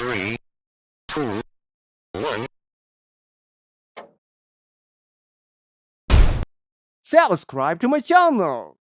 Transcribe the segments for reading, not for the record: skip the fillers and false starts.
3, 2, 1. Subscribe to my channel.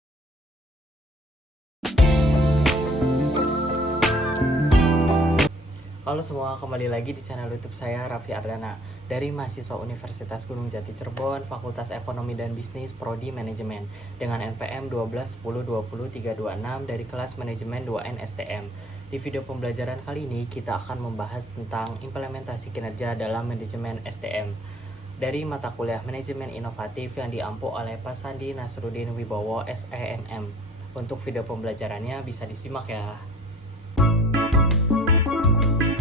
Halo semua, kembali lagi di channel YouTube saya Raffi Ardana dari mahasiswa Universitas Gunung Jati Cirebon, Fakultas Ekonomi dan Bisnis Prodi Manajemen dengan NPM 1210200326 dari kelas Manajemen 2N STM. Di video pembelajaran kali ini kita akan membahas tentang implementasi kinerja dalam manajemen STM dari mata kuliah Manajemen Inovatif yang diampu oleh Pak Sandi Nasruddin Wibowo SENM. Untuk video pembelajarannya bisa disimak ya.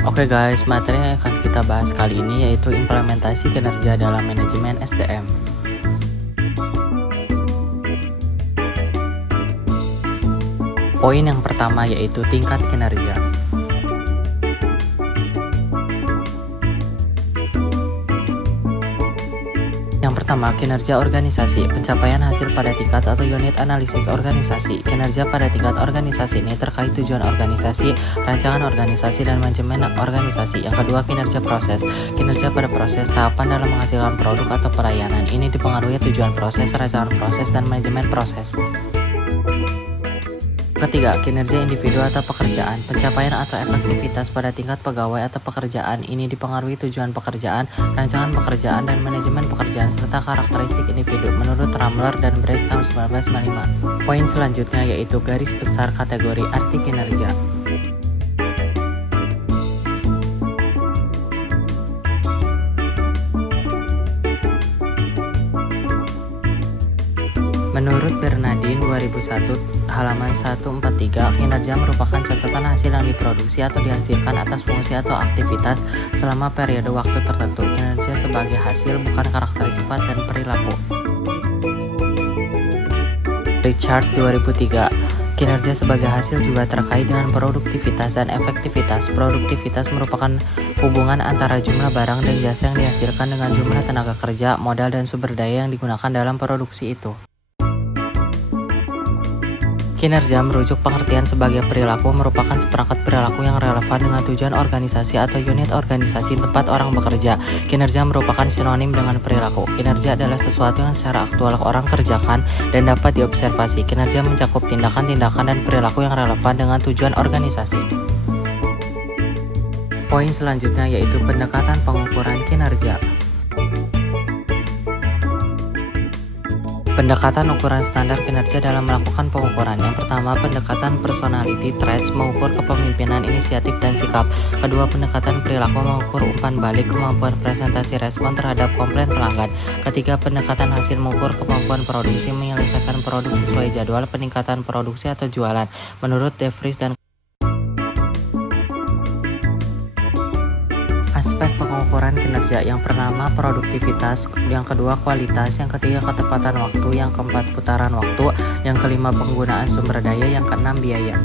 Oke guys, materi yang akan kita bahas kali ini yaitu implementasi kinerja dalam manajemen SDM. Poin yang pertama yaitu tingkat kinerja. Yang pertama, kinerja organisasi, pencapaian hasil pada tingkat atau unit analisis organisasi. Kinerja pada tingkat organisasi ini terkait tujuan organisasi, rancangan organisasi, dan manajemen organisasi. Yang kedua, kinerja proses. Kinerja pada proses, tahapan dalam menghasilkan produk atau pelayanan. Ini dipengaruhi tujuan proses, rancangan proses, dan manajemen proses. Ketiga, kinerja individu atau pekerjaan. Pencapaian atau efektivitas pada tingkat pegawai atau pekerjaan ini dipengaruhi tujuan pekerjaan, rancangan pekerjaan, dan manajemen pekerjaan serta karakteristik individu menurut Ramler dan Brace tahun 1995. Poin selanjutnya yaitu garis besar kategori arti kinerja. Menurut Bernardin 2001 halaman 143, kinerja merupakan catatan hasil yang diproduksi atau dihasilkan atas fungsi atau aktivitas selama periode waktu tertentu. Kinerja sebagai hasil bukan karakter sifat dan perilaku. Richard 2003, kinerja sebagai hasil juga terkait dengan produktivitas dan efektivitas. Produktivitas merupakan hubungan antara jumlah barang dan jasa yang dihasilkan dengan jumlah tenaga kerja, modal, dan sumber daya yang digunakan dalam produksi itu. Kinerja merujuk pengertian sebagai perilaku merupakan seperangkat perilaku yang relevan dengan tujuan organisasi atau unit organisasi tempat orang bekerja. Kinerja merupakan sinonim dengan perilaku. Kinerja adalah sesuatu yang secara aktual orang kerjakan dan dapat diobservasi. Kinerja mencakup tindakan-tindakan dan perilaku yang relevan dengan tujuan organisasi. Poin selanjutnya yaitu pendekatan pengukuran kinerja. Pendekatan ukuran standar kinerja dalam melakukan pengukuran. Yang pertama, pendekatan personality traits mengukur kepemimpinan, inisiatif, dan sikap. Kedua, pendekatan perilaku mengukur umpan balik, kemampuan presentasi respon terhadap komplain pelanggan. Ketiga, pendekatan hasil mengukur kemampuan produksi menyelesaikan produk sesuai jadwal, peningkatan produksi atau jualan. Menurut De Vries dan aspek pengukuran kinerja, yang pertama produktivitas, yang kedua kualitas, yang ketiga ketepatan waktu, yang keempat putaran waktu, yang kelima penggunaan sumber daya, yang keenam biaya.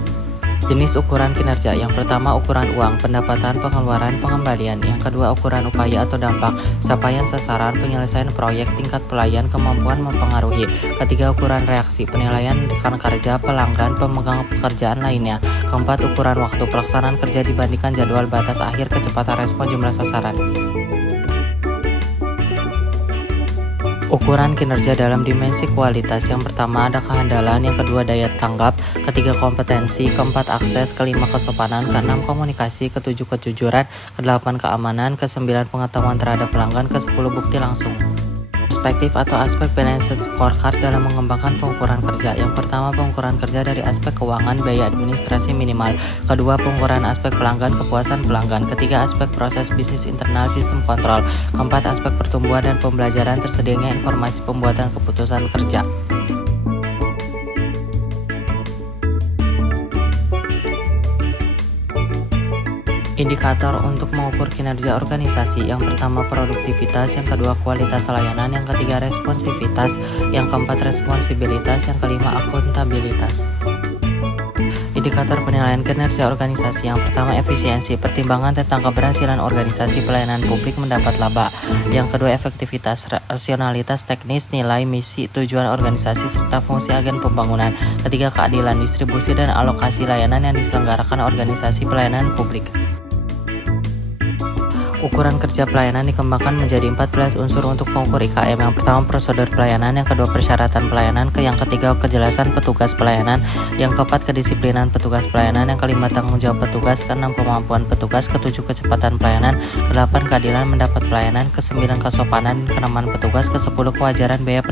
Jenis ukuran kinerja, yang pertama ukuran uang, pendapatan, pengeluaran, pengembalian. Yang kedua ukuran upaya atau dampak, capaian sasaran, penyelesaian proyek, tingkat pelayan, kemampuan mempengaruhi. Ketiga ukuran reaksi, penilaian rekan kerja, pelanggan, pemegang pekerjaan lainnya. Keempat ukuran waktu, pelaksanaan kerja dibandingkan jadwal batas akhir, kecepatan respon jumlah sasaran. Ukuran kinerja dalam dimensi kualitas, yang pertama ada kehandalan, yang kedua daya tanggap, ketiga kompetensi, keempat akses, kelima kesopanan, keenam komunikasi, ketujuh kejujuran, kedelapan keamanan, kesembilan pengetahuan terhadap pelanggan, kesepuluh bukti langsung. Perspektif atau aspek balanced scorecard dalam mengembangkan pengukuran kerja. Yang pertama pengukuran kerja dari aspek keuangan, biaya administrasi minimal. Kedua pengukuran aspek pelanggan, kepuasan pelanggan. Ketiga aspek proses bisnis internal, sistem kontrol. Keempat aspek pertumbuhan dan pembelajaran, tersedianya informasi pembuatan keputusan kerja. Indikator untuk mengukur kinerja organisasi, yang pertama produktivitas, yang kedua kualitas layanan, yang ketiga responsivitas, yang keempat responsibilitas, yang kelima akuntabilitas. Indikator penilaian kinerja organisasi, yang pertama efisiensi, pertimbangan tentang keberhasilan organisasi pelayanan publik mendapat laba. Yang kedua efektivitas, rasionalitas teknis, nilai, misi, tujuan organisasi, serta fungsi agen pembangunan. Ketiga keadilan distribusi dan alokasi layanan yang diselenggarakan organisasi pelayanan publik. Ukuran kerja pelayanan dikembangkan menjadi 14 unsur untuk pengukur IKM. Yang pertama, prosedur pelayanan. Yang kedua, persyaratan pelayanan. Yang ketiga, kejelasan petugas pelayanan. Yang keempat, kedisiplinan petugas pelayanan. Yang kelima, tanggung jawab petugas. Keenam, kemampuan petugas. Ketujuh, kecepatan pelayanan. Kedelapan, keadilan mendapat pelayanan. Kesembilan, kesopanan dan kenaman petugas. Kesepuluh, kewajaran biaya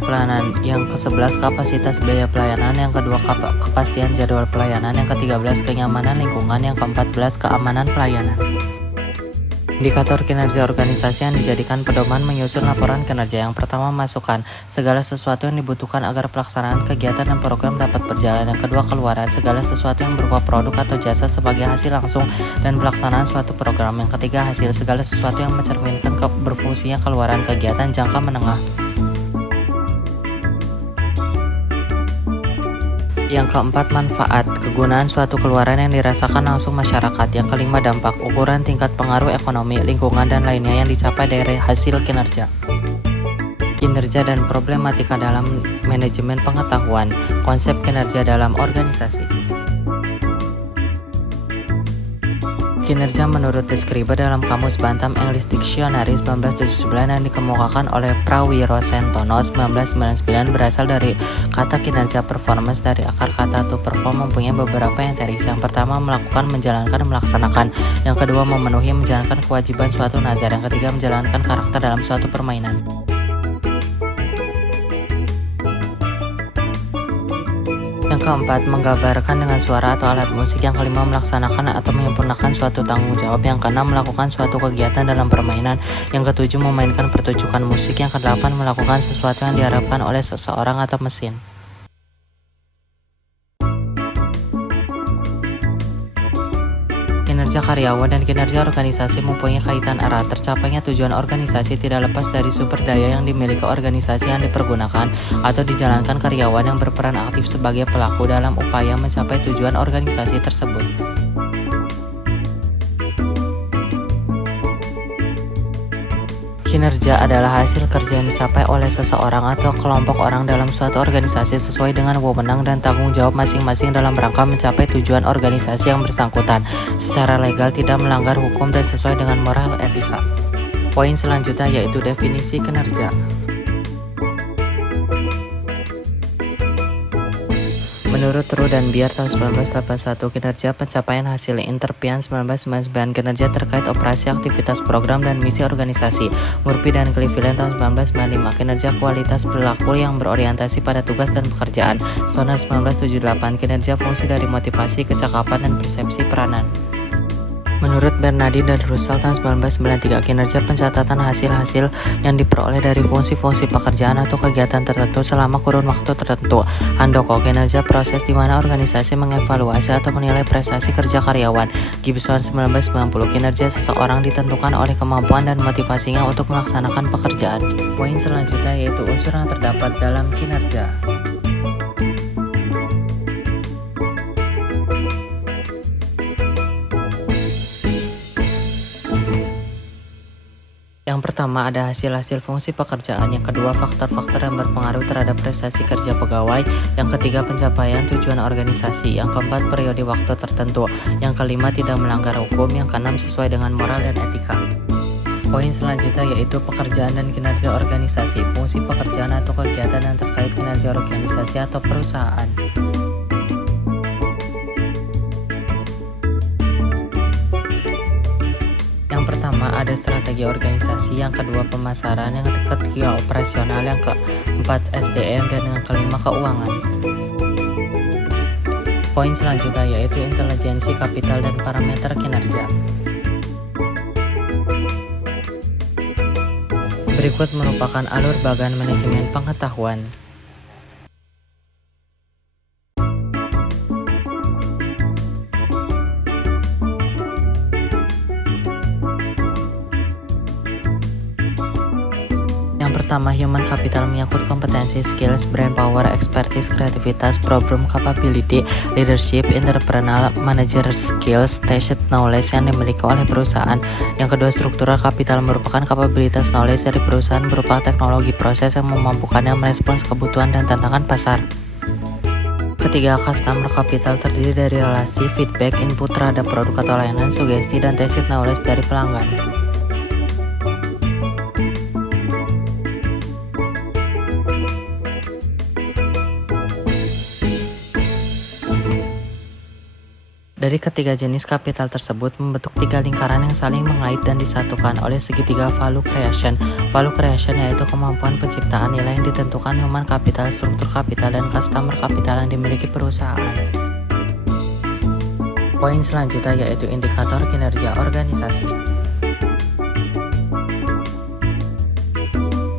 pelayanan. Yang ke-11, kapasitas biaya pelayanan. Yang kedua, kepastian jadwal pelayanan. Yang ke-13, kenyamanan lingkungan. Yang ke-14, keamanan pelayanan. Indikator kinerja organisasi yang dijadikan pedoman menyusun laporan kinerja. Yang pertama, masukan. Segala sesuatu yang dibutuhkan agar pelaksanaan kegiatan dan program dapat berjalan. Yang kedua, keluaran. Segala sesuatu yang berupa produk atau jasa sebagai hasil langsung dan pelaksanaan suatu program. Yang ketiga, hasil. Segala sesuatu yang mencerminkan berfungsinya keluaran kegiatan jangka menengah. Yang keempat, manfaat. Kegunaan suatu keluaran yang dirasakan langsung masyarakat. Yang kelima, dampak. Ukuran tingkat pengaruh ekonomi, lingkungan, dan lainnya yang dicapai dari hasil kinerja. Kinerja dan problematika dalam manajemen pengetahuan. Konsep kinerja dalam organisasi. Kinerja menurut Describer dalam Kamus Bantam English Dictionary 1979 yang dikemukakan oleh Prawiro Sentono 1999 berasal dari kata kinerja performance dari akar kata to perform mempunyai beberapa enteris. Yang pertama, melakukan, menjalankan, melaksanakan. Yang kedua, memenuhi, menjalankan kewajiban suatu nazar. Yang ketiga, menjalankan karakter dalam suatu permainan. Yang keempat, menggambarkan dengan suara atau alat musik. Yang kelima, melaksanakan atau menyempurnakan suatu tanggung jawab. Yang keenam, melakukan suatu kegiatan dalam permainan. Yang ketujuh, memainkan pertunjukan musik. Yang kedelapan, melakukan sesuatu yang diharapkan oleh seseorang atau mesin. Kinerja karyawan dan kinerja organisasi mempunyai kaitan erat. Tercapainya tujuan organisasi tidak lepas dari sumber daya yang dimiliki organisasi yang dipergunakan atau dijalankan karyawan yang berperan aktif sebagai pelaku dalam upaya mencapai tujuan organisasi tersebut. Kinerja adalah hasil kerja yang dicapai oleh seseorang atau kelompok orang dalam suatu organisasi sesuai dengan wewenang dan tanggung jawab masing-masing dalam rangka mencapai tujuan organisasi yang bersangkutan secara legal, tidak melanggar hukum, dan sesuai dengan moral etika. Poin selanjutnya yaitu definisi kinerja. Menurut Ru dan Biar tahun 1981, kinerja pencapaian hasil Interpian 1999, kinerja terkait operasi aktivitas program dan misi organisasi. Murphy dan Cleveland tahun 1995, kinerja kualitas perilaku yang berorientasi pada tugas dan pekerjaan. Stoner 1978, kinerja fungsi dari motivasi, kecakapan, dan persepsi peranan. Menurut Bernardin dan Russell tahun 1993, kinerja pencatatan hasil-hasil yang diperoleh dari fungsi-fungsi pekerjaan atau kegiatan tertentu selama kurun waktu tertentu. Handoko, kinerja proses di mana organisasi mengevaluasi atau menilai prestasi kerja karyawan. Gibson 1990, kinerja seseorang ditentukan oleh kemampuan dan motivasinya untuk melaksanakan pekerjaan. Poin selanjutnya yaitu unsur yang terdapat dalam kinerja. Yang pertama, ada hasil-hasil fungsi pekerjaan. Yang kedua, faktor-faktor yang berpengaruh terhadap prestasi kerja pegawai. Yang ketiga, pencapaian tujuan organisasi. Yang keempat, periode waktu tertentu. Yang kelima, tidak melanggar hukum. Yang keenam, sesuai dengan moral dan etika. Poin selanjutnya yaitu pekerjaan dan kinerja organisasi. Fungsi pekerjaan atau kegiatan yang terkait kinerja organisasi atau perusahaan. Yang pertama, ada strategi organisasi. Yang kedua, pemasaran. Yang ketiga, operasional. Yang keempat, SDM. Dan yang kelima, keuangan. Poin selanjutnya yaitu intelijensi kapital dan parameter kinerja. Berikut merupakan alur bagan manajemen pengetahuan. Yang pertama, human capital menyangkut kompetensi, skills, brain power, expertise, kreativitas, problem capability, leadership, entrepreneurial, manager skills, tacit knowledge yang dimiliki oleh perusahaan. Yang kedua, struktural capital merupakan kapabilitas knowledge dari perusahaan berupa teknologi proses yang memampukannya merespons kebutuhan dan tantangan pasar. Ketiga, customer capital terdiri dari relasi, feedback, input terhadap produk atau layanan, sugesti, dan tacit knowledge dari pelanggan. Dari ketiga jenis kapital tersebut membentuk tiga lingkaran yang saling mengait dan disatukan oleh segitiga value creation. Value creation yaitu kemampuan penciptaan nilai yang ditentukan human capital, struktur kapital, dan customer capital yang dimiliki perusahaan. Poin selanjutnya yaitu indikator kinerja organisasi.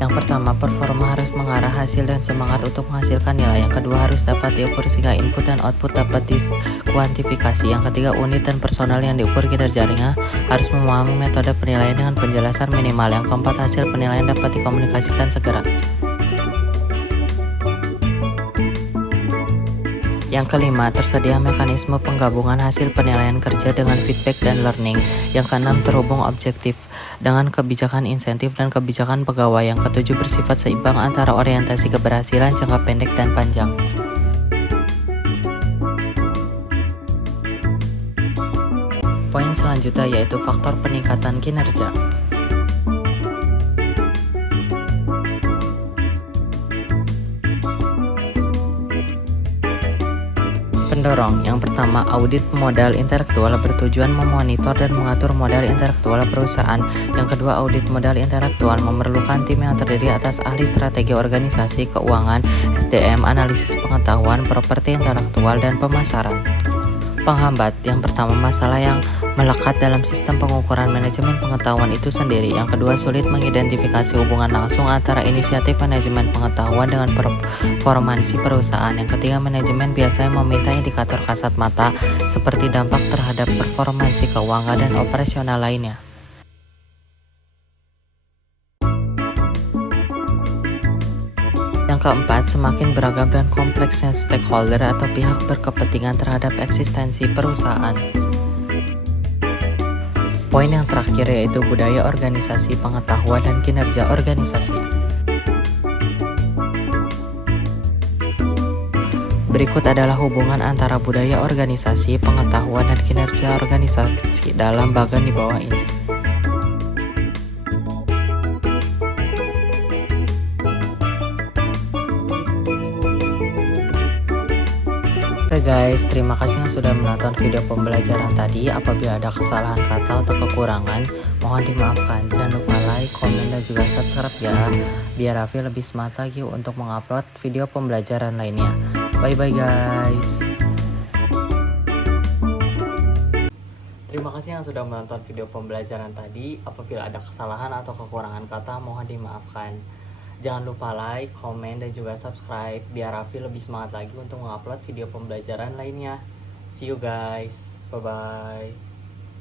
Yang pertama, performa harus mengarah hasil dan semangat untuk menghasilkan nilai. Yang kedua, harus dapat diukur sehingga input dan output dapat dikuantifikasi. Yang ketiga, unit dan personal yang diukur kinerjanya harus memahami metode penilaian dengan penjelasan minimal. Yang keempat, hasil penilaian dapat dikomunikasikan segera. Yang kelima, tersedia mekanisme penggabungan hasil penilaian kerja dengan feedback dan learning. Yang keenam, terhubung objektif dengan kebijakan insentif dan kebijakan pegawai. Yang ketujuh, bersifat seimbang antara orientasi keberhasilan jangka pendek dan panjang. Poin selanjutnya yaitu faktor peningkatan kinerja. Pendorong. Yang pertama, audit modal intelektual bertujuan memonitor dan mengatur modal intelektual perusahaan. Yang kedua, audit modal intelektual memerlukan tim yang terdiri atas ahli strategi organisasi, keuangan, SDM, analisis pengetahuan, properti intelektual, dan pemasaran. Penghambat. Yang pertama, masalah yang melekat dalam sistem pengukuran manajemen pengetahuan itu sendiri. Yang kedua, sulit mengidentifikasi hubungan langsung antara inisiatif manajemen pengetahuan dengan performansi perusahaan. Yang ketiga, manajemen biasanya meminta indikator kasat mata seperti dampak terhadap performansi keuangan dan operasional lainnya. Yang keempat, semakin beragam dan kompleksnya stakeholder atau pihak berkepentingan terhadap eksistensi perusahaan. Poin yang terakhir yaitu budaya organisasi, pengetahuan, dan kinerja organisasi. Berikut adalah hubungan antara budaya organisasi, pengetahuan, dan kinerja organisasi dalam bagan di bawah ini. Oke guys, terima kasih yang sudah menonton video pembelajaran tadi. Apabila ada kesalahan kata atau kekurangan, mohon dimaafkan. Jangan lupa like, komen, dan juga subscribe ya, biar Raffi lebih semangat lagi untuk mengupload video pembelajaran lainnya. Bye bye guys. Terima kasih yang sudah menonton video pembelajaran tadi. Apabila ada kesalahan atau kekurangan kata, mohon dimaafkan. Jangan lupa like, komen, dan juga subscribe biar Raffi lebih semangat lagi untuk mengupload video pembelajaran lainnya. See you guys. Bye-bye.